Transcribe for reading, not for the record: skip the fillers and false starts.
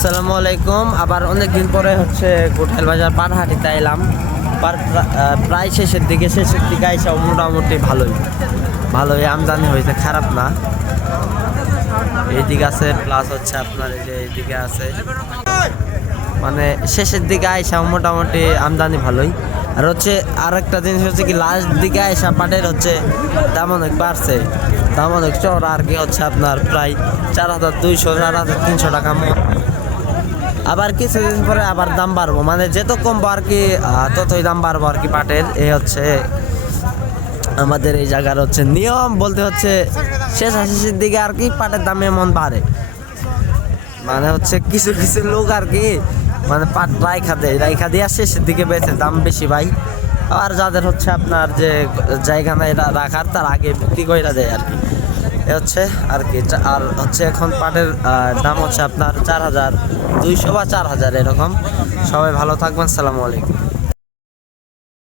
আসসালামু আলাইকুম। আবার অনেকদিন পরে হচ্ছে কোঠাইল বাজার পানহাটিতে এলাম। প্রায় শেষের দিকে আইসা মোটামুটি ভালোই আমদানি হয়েছে, খারাপ না। এইদিকে আছে প্লাস হচ্ছে আপনার এই যে এইদিকে আছে, মানে শেষের দিকে আইসা মোটামুটি আমদানি ভালোই। আর হচ্ছে আর একটা জিনিস হচ্ছে কি, লাস্ট দিকে আইসা পাটের হচ্ছে দাম অনেক বাড়ছে, দাম অনেক চড়া আর কি। হচ্ছে আপনার প্রায় 4200 4300 টাকা মন। আবার কিছুদিন পরে আবার দাম বাড়বো, মানে যত কমবো আর কি ততই দাম বাড়বো আর কি পাটের। এই হচ্ছে আমাদের এই জায়গার হচ্ছে নিয়ম, বলতে হচ্ছে শেষের দিকে আর কি পাটের দাম এমন বাড়ে, মানে হচ্ছে কিছু কিছু লোক আর কি মানে পাট রাইখা দিয়ে শেষের দিকে বেচে, দাম বেশি ভাই। আর যাদের হচ্ছে আপনার যে জায়গা নাই রাখার, তার আগে বিক্রি করে দেয় আর কি। এ হচ্ছে আর কি। আর হচ্ছে এখন পাটের দাম হচ্ছে আপনার 4200 বা 4000 এরকম। সবাই ভালো থাকবেন, সালামু আলাইকুম।